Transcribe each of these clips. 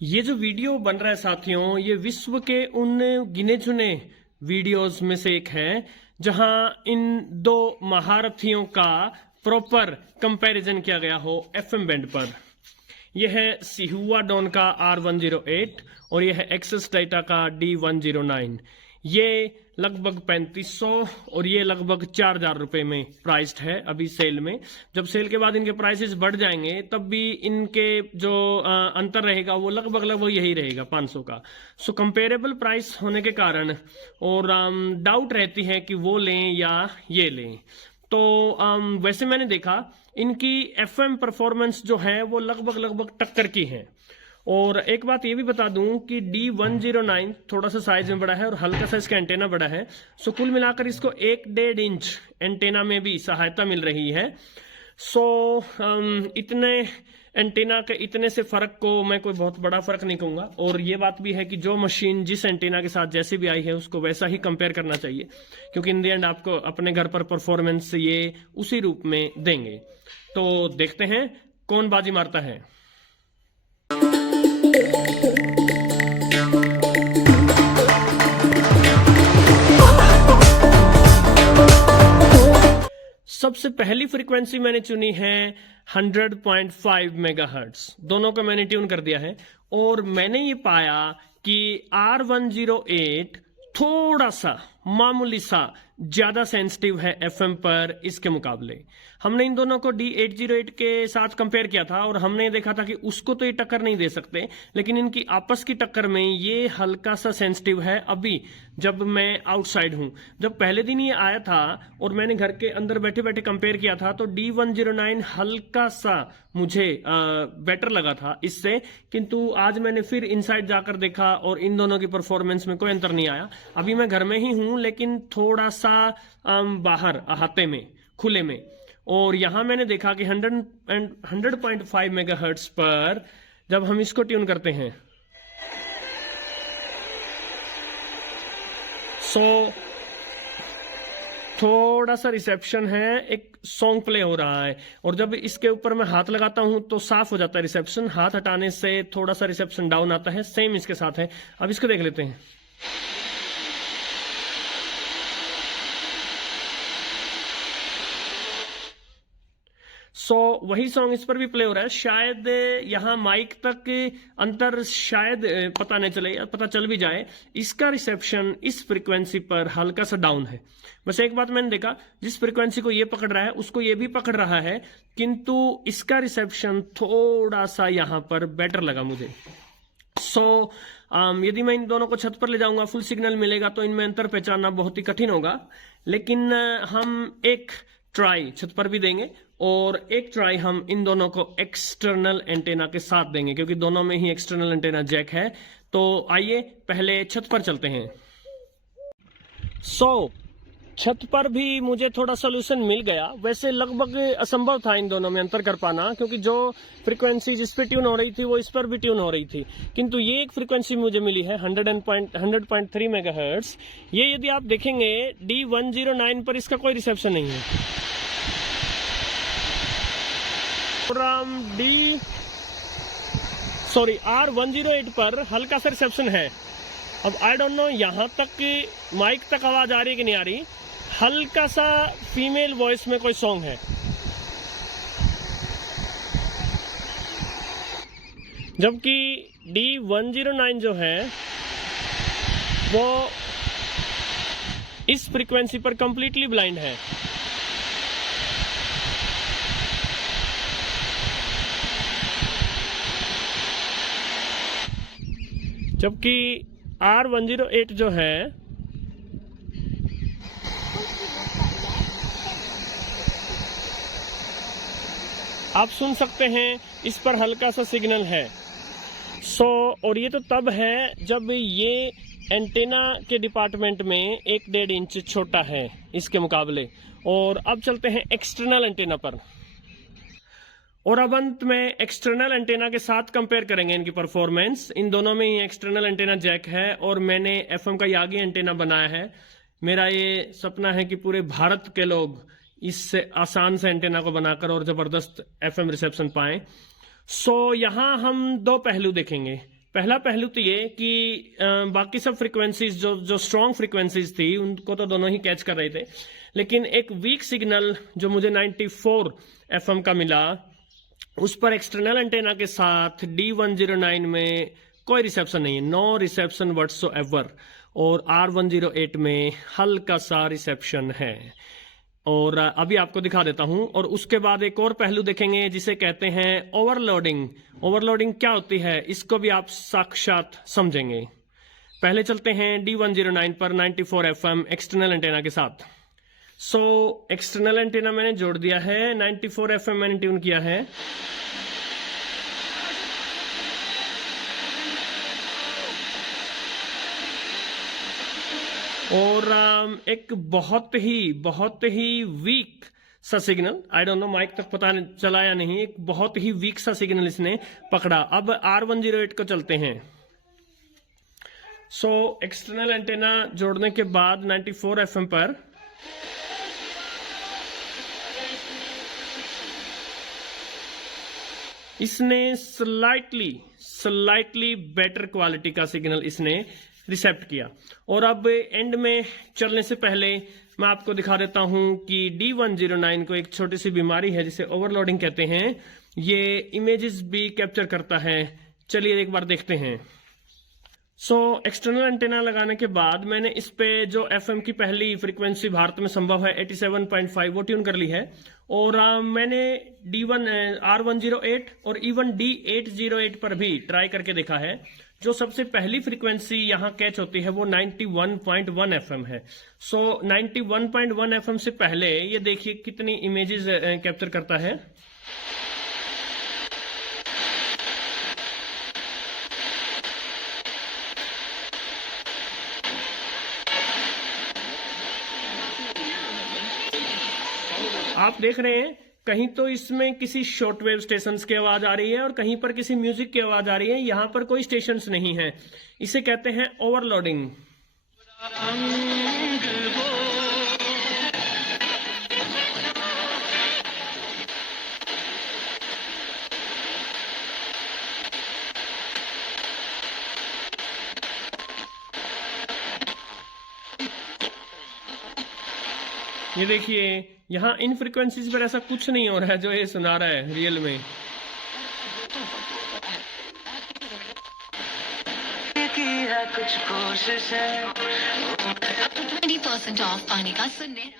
ये जो वीडियो बन रहा है साथियों, ये विश्व के उन गिने चुने वीडियोस में से एक है जहां इन दो महारथियों का प्रॉपर कंपैरिजन किया गया हो एफएम बैंड पर। यह है सिहुआ डॉन का R108 और यह है एक्सेस डाटा का D109। ये लगभग 3500 और ये लगभग 4000 रुपए में प्राइस्ड है अभी सेल में। जब सेल के बाद इनके प्राइसेस बढ़ जाएंगे तब भी इनके जो अंतर रहेगा वो लगभग यही रहेगा 500 का। सो कंपेरेबल प्राइस होने के कारण और डाउट रहती है कि वो लें या ये लें। तो वैसे मैंने देखा इनकी एफएम परफॉर्मेंस जो है वो लगभग टक्कर की है। और एक बात ये भी बता दूं कि D109 थोड़ा सा साइज में बड़ा है और हल्का सा इसका एंटेना बड़ा है। सो कुल मिलाकर इसको 1-1.5 इंच एंटेना में भी सहायता मिल रही है। सो इतने एंटेना के इतने से फर्क को मैं कोई बहुत बड़ा फर्क नहीं कहूंगा। और ये बात भी है कि जो मशीन जिस एंटेना के साथ जैसे भी आई है उसको वैसा ही कंपेयर करना चाहिए, क्योंकि इन द एंड आपको अपने घर पर परफॉर्मेंस ये उसी रूप में देंगे। तो देखते हैं कौन बाजी मारता है। सबसे पहली फ्रीक्वेंसी मैंने चुनी है 100.5 मेगाहर्ट्ज। दोनों को मैंने ट्यून कर दिया है और मैंने ये पाया कि R108 थोड़ा सा मामूली सा ज्यादा सेंसिटिव है एफएम पर इसके मुकाबले। हमने इन दोनों को D808 के साथ कंपेयर किया था और हमने देखा था कि उसको तो ये टक्कर नहीं दे सकते, लेकिन इनकी आपस की टक्कर में ये हल्का सा सेंसिटिव है अभी जब मैं आउटसाइड हूं। जब पहले दिन ये आया था और मैंने घर के अंदर बैठे बैठे कंपेयर किया था तो D109 हल्का सा मुझे बेटर लगा था इससे, किंतु आज मैंने फिर इनसाइड जाकर देखा और इन दोनों की परफॉर्मेंस में कोई अंतर नहीं आया। अभी मैं घर में ही हूं लेकिन थोड़ा सा बाहर अहाते में खुले में। और यहां मैंने देखा कि 100.5 मेगाहर्ट्ज पर जब हम इसको ट्यून करते हैं सो थोड़ा सा रिसेप्शन है, एक सॉन्ग प्ले हो रहा है और जब इसके ऊपर मैं हाथ लगाता हूं तो साफ हो जाता है रिसेप्शन। हाथ हटाने से थोड़ा सा रिसेप्शन डाउन आता है। सेम इसके साथ है। अब इसको देख लेते हैं। वही सॉन्ग इस पर भी प्ले हो रहा है। शायद यहां माइक तक अंतर शायद पता नहीं चले या पता चल भी जाए। इसका रिसेप्शन इस फ्रीक्वेंसी पर हल्का सा डाउन है। बस एक बात मैंने देखा, जिस फ्रीक्वेंसी को ये पकड़ रहा है उसको ये भी पकड़ रहा है, किंतु इसका रिसेप्शन थोड़ा सा यहां पर बेटर लगा मुझे। यदि मैं इन दोनों को छत पर ले जाऊंगा फुल सिग्नल मिलेगा तो इनमें अंतर पहचानना बहुत ही कठिन होगा। लेकिन हम एक ट्राई छत पर भी देंगे और एक ट्राई हम इन दोनों को एक्सटर्नल एंटेना के साथ देंगे, क्योंकि दोनों में ही एक्सटर्नल एंटेना जैक है। तो आइए पहले छत पर चलते हैं। छत पर भी मुझे थोड़ा सोल्यूशन मिल गया। वैसे लगभग असंभव था इन दोनों में अंतर कर पाना, क्योंकि जो फ्रीक्वेंसी जिस पे ट्यून हो रही थी वो इस पर भी ट्यून हो रही थी। किंतु ये एक फ्रीक्वेंसी मुझे मिली है 100.3 मेगाहर्ट्ज। ये यदि आप देखेंगे D109 पर इसका कोई रिसेप्शन नहीं है और R108 पर हल्का सा रिसेप्शन है। अब आई डोंट नो यहां तक माइक तक आवाज आ रही है कि नहीं आ रही। हल्का सा फीमेल वॉइस में कोई सॉन्ग है, जबकि D109 जो है वो इस फ्रीक्वेंसी पर कंप्लीटली ब्लाइंड है। जबकि R108 जो है आप सुन सकते हैं इस पर हल्का सा सिग्नल है। और ये तो तब है जब ये एंटेना के डिपार्टमेंट में 1-1.5 इंच छोटा है इसके मुकाबले। और अब चलते हैं एक्सटर्नल एंटेना पर और अब अंत में एक्सटर्नल एंटेना के साथ कंपेयर करेंगे इनकी परफॉर्मेंस। इन दोनों में ही एक्सटर्नल एंटेना जैक है और मैंने एफएम का यागी एंटेना बनाया है। मेरा ये सपना है कि पूरे भारत के लोग इससे आसान से एंटेना को बनाकर और जबरदस्त एफएम रिसेप्शन पाएं। यहां हम दो पहलू देखेंगे। पहला पहलू तो ये कि बाकी सब फ्रीक्वेंसीज जो स्ट्रॉन्ग फ्रीक्वेंसीज थी उनको तो दोनों ही कैच कर रहे थे, लेकिन एक वीक सिग्नल जो मुझे 94 FM का मिला उस पर एक्सटर्नल एंटेना के साथ D109 में कोई रिसेप्शन नहीं है, नो रिसेप्शन व्हाट्सोएवर, और R108 में हल्का सा रिसेप्शन है। और अभी आपको दिखा देता हूं। और उसके बाद एक और पहलू देखेंगे जिसे कहते हैं ओवरलोडिंग। ओवरलोडिंग क्या होती है इसको भी आप साक्षात समझेंगे। पहले चलते हैं D109 पर 94 FM एक्सटर्नल एंटेना के साथ। एक्सटर्नल एंटेना मैंने जोड़ दिया है, 94 FM मैंने ट्यून किया है। और एक बहुत ही वीक सा signal, I don't know mic तक पता चला या नहीं, एक बहुत ही वीक सा सिग्नल इसने पकड़ा। अब R108 को चलते हैं। एक्सटर्नल एंटेना जोड़ने के बाद 94 FM पर इसने स्लाइटली बेटर क्वालिटी का सिग्नल इसने रिसेप्ट किया। और अब एंड में चलने से पहले मैं आपको दिखा देता हूं कि D109 को एक छोटी सी बीमारी है जिसे ओवरलोडिंग कहते हैं, ये इमेजेस भी कैप्चर करता है। चलिए एक बार देखते हैं। एक्सटर्नल एंटेना लगाने के बाद मैंने इस पे जो FM की पहली फ्रीक्वेंसी भारत में संभव है 87.5 वो ट्यून कर ली है। और मैंने R108 और इवन D808 पर भी ट्राई करके देखा है। जो सबसे पहली फ्रीक्वेंसी यहाँ कैच होती है वो 91.1 FM है। 91.1 FM से पहले ये देखिए कितनी इमेजेस कैप्चर करता है। आप देख रहे हैं कहीं तो इसमें किसी शॉर्टवेव स्टेशंस की आवाज आ रही है और कहीं पर किसी म्यूजिक की आवाज आ रही है। यहां पर कोई स्टेशंस नहीं है। इसे कहते हैं ओवरलोडिंग। ये देखिए यहाँ इन फ्रीक्वेंसीज पर ऐसा कुछ नहीं हो रहा है जो ये सुना रहा है रियल में। कुछ कोशिश है 20% ऑफ पाने का सुनने।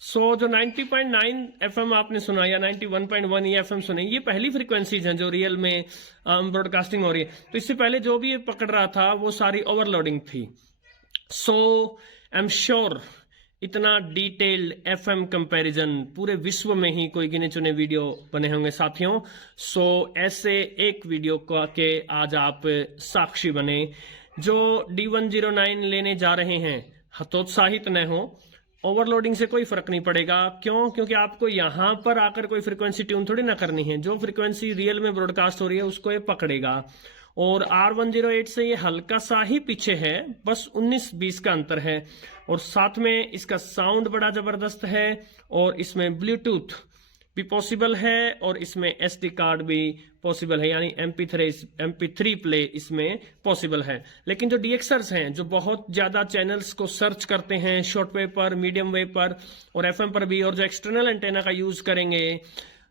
जो 90.9 FM आपने सुना या 91.1 ये FM सुने, ये पहली फ्रीक्वेंसीज हैं जो रियल में ब्रॉडकास्टिंग हो रही है। तो इससे पहले जो भी ये पकड़ रहा था वो सारी ओवरलोडिंग थी। आई एम श्योर इतना डिटेल्ड FM कंपैरिजन पूरे विश्व में ही कोई गिने चुने वीडियो बने होंगे साथियों। ऐसे एक वीडियो के आज आप साक्षी बने। जो D109 लेने जा रहे हैं हतोत्साहित न हो, ओवरलोडिंग से कोई फर्क नहीं पड़ेगा। क्योंकि आपको यहां पर आकर कोई फ्रीक्वेंसी ट्यून थोड़ी ना करनी है। जो फ्रीक्वेंसी रियल में ब्रॉडकास्ट हो रही है उसको ये पकड़ेगा। और R108 से ये हल्का सा ही पीछे है, बस 19-20 का अंतर है। और साथ में इसका साउंड बड़ा जबरदस्त है और इसमें ब्लूटूथ भी पॉसिबल है और इसमें SD कार्ड भी पॉसिबल है, यानी MP3 प्ले इसमें पॉसिबल है। लेकिन जो DXers हैं जो बहुत ज्यादा चैनल्स को सर्च करते हैं शॉर्ट वेव पर, मीडियम वेव पर और FM पर भी, और जो एक्सटर्नल एंटेना का यूज करेंगे,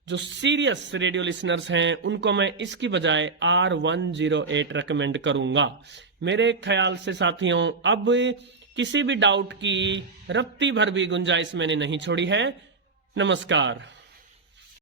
जो सीरियस रेडियो लिसनर्स हैं, उनको मैं इसकी बजाय R108 रेकमेंड करूंगा। मेरे ख्याल से साथियों अब किसी भी डाउट की रत्ती भर भी गुंजाइश मैंने नहीं छोड़ी है। नमस्कार।